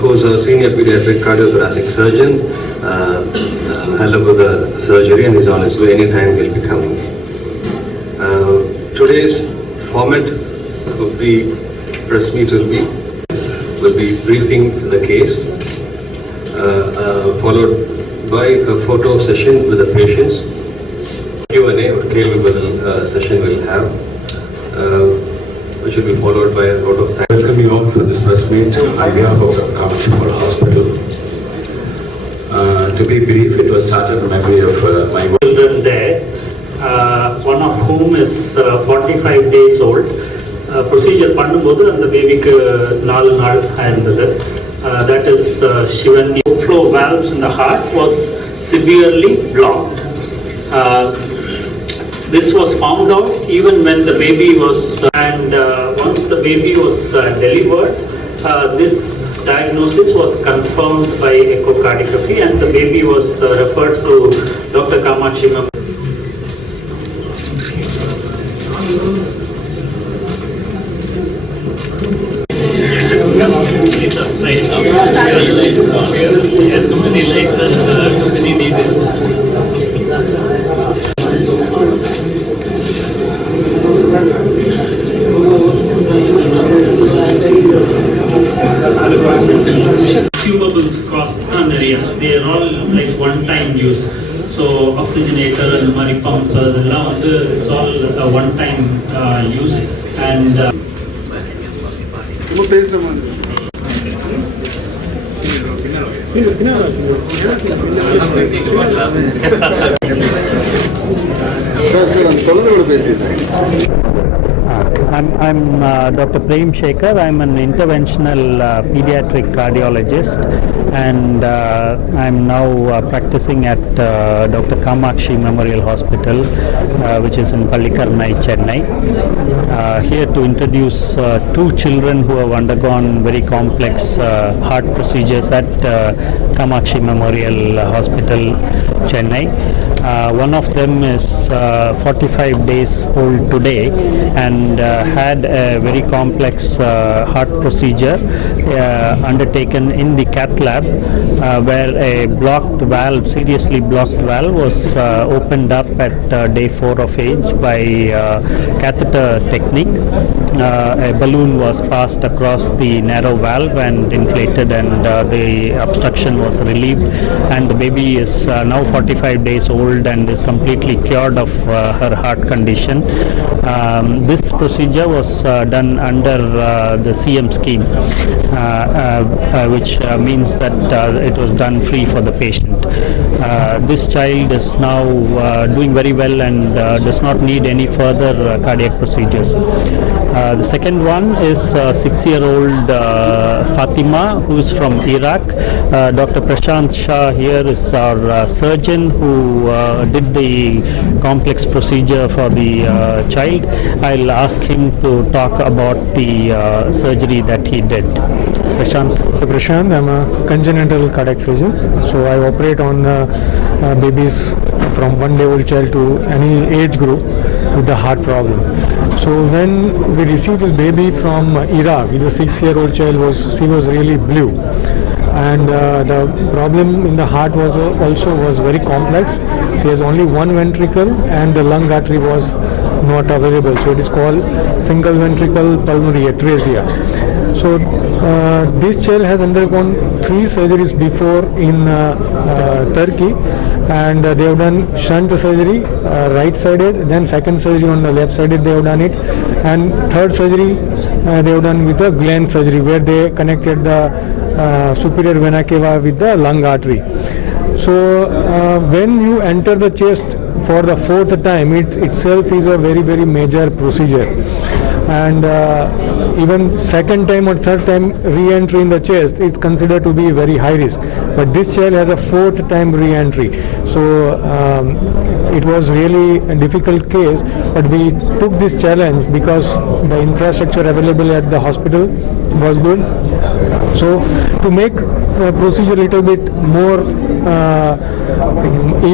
who's a senior pediatric cardiothoracic surgeon, held up with the surgery and is on his way. Anytime he'll be coming. Today's format of the press meet will be briefing the case, followed by a photo session with the patients. Q&A or KL session will have, which will be followed by a vote of thanks. Welcome you all for this press meet on behalf of Kamakshi Memorial Hospital. To be brief, it was started in memory of my children there, one of whom is 45 days old. Procedure பண்ணும்போது அந்த பேபிக்கு 4 நாள் ஆயிருந்தது. That is Shivani. Flow valves in the heart was severely blocked. This was found out even when the baby was, and once the baby was delivered, this diagnosis was confirmed by echocardiography and the baby was referred to Dr. Kamakshi Memorial. Too many lights and too many needles. Tubables cost area. They are all like one-time use. So oxygenator and mari pump, it's all a one-time use. And I'm Dr. Premsekar. I'm an interventional paediatric cardiologist, and I'm now practicing at Dr. Kamakshi Memorial Hospital, which is in Karnai, Chennai. Here to introduce 2 children who have undergone very complex heart procedures at Kamakshi Memorial Hospital, Chennai. One of them is 45 days old today and had a very complex heart procedure undertaken in the Cath Lab, where a blocked valve, seriously blocked valve, was opened up at day 4 of age by catheter technique. A balloon was passed across the narrow valve and inflated, and the obstruction was relieved, and the baby is now 45 days old and is completely cured of her heart condition. This procedure was done under the CM scheme, which means that it was done free for the patient. This child is now doing very well and does not need any further cardiac procedures. The second one is 6-year-old Fatima, who is from Iraq. Dr. Prashant Shah here is our surgeon who did the complex procedure for the child. I'll ask him to talk about the surgery that he did. Prashant, I'm a congenital cardiac surgeon. So I operate on babies from 1-day-old child to any age group with the heart problem. So when we received this baby from Iraq, the 6-year-old child was really blue, and the problem in the heart was very complex. She has only one ventricle and the lung artery was not available, so it is called single ventricle pulmonary atresia. So this child has undergone 3 surgeries before in Turkey, and they have done shunt surgery, right-sided, then second surgery on the left-sided they have done it, and third surgery they have done with the Glenn surgery, where they connected the superior vena cava with the lung artery. So when you enter the chest for the 4th time, it itself is a very, very major procedure. And even second time or third time re-entry in the chest is considered to be very high risk, but this child has a 4th time re-entry. So it was really a difficult case, but we took this challenge because the infrastructure available at the hospital was good. So to make the procedure a little bit more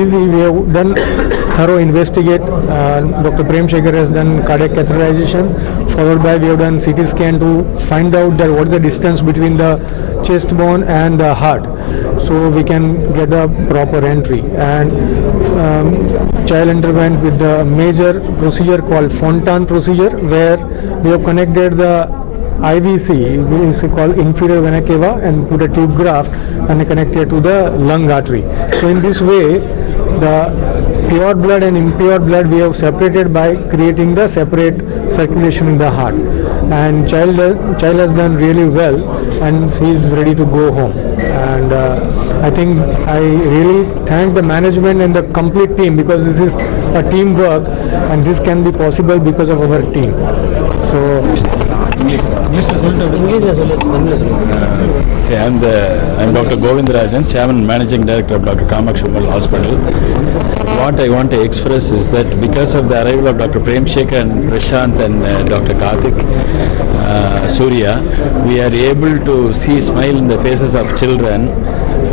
easy, we have done thorough investigate. Dr. Premsekar has done cardiac catheterization, followed by we have done CT scan to find out that what is the distance between the chest bone and the heart, so we can get a proper entry. And child underwent with the major procedure called Fontan procedure, where we have connected the IVC, which is called inferior vena cava, and put a tube graft and connected to the lung artery. So in this way, the pure blood and impure blood we have separated by creating the separate circulation in the heart. And child has done really well, and he is ready to go home. And I think I really thank the management and the complete team, because this is a teamwork, and this can be possible because of our team. So. See, I'm Dr. Govindarajan, Chairman and Managing Director of Dr. Kamakshi Memorial Hospital. What I want to express is that because of the arrival of Dr. Premsekar and Prashant and Dr. Karthik Surya, we are able to see smile in the faces of children.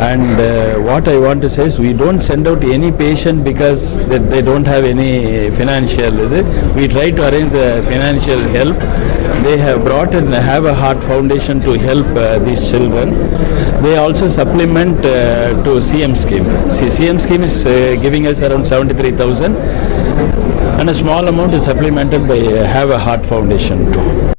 And what I want to say is, we don't send out any patient because they don't have any financial. We try to arrange the financial help. They have brought and have a heart foundation to help these children. They also supplement to CM scheme. CM scheme is giving us around 73,000, and a small amount is supplemented by have a heart foundation too.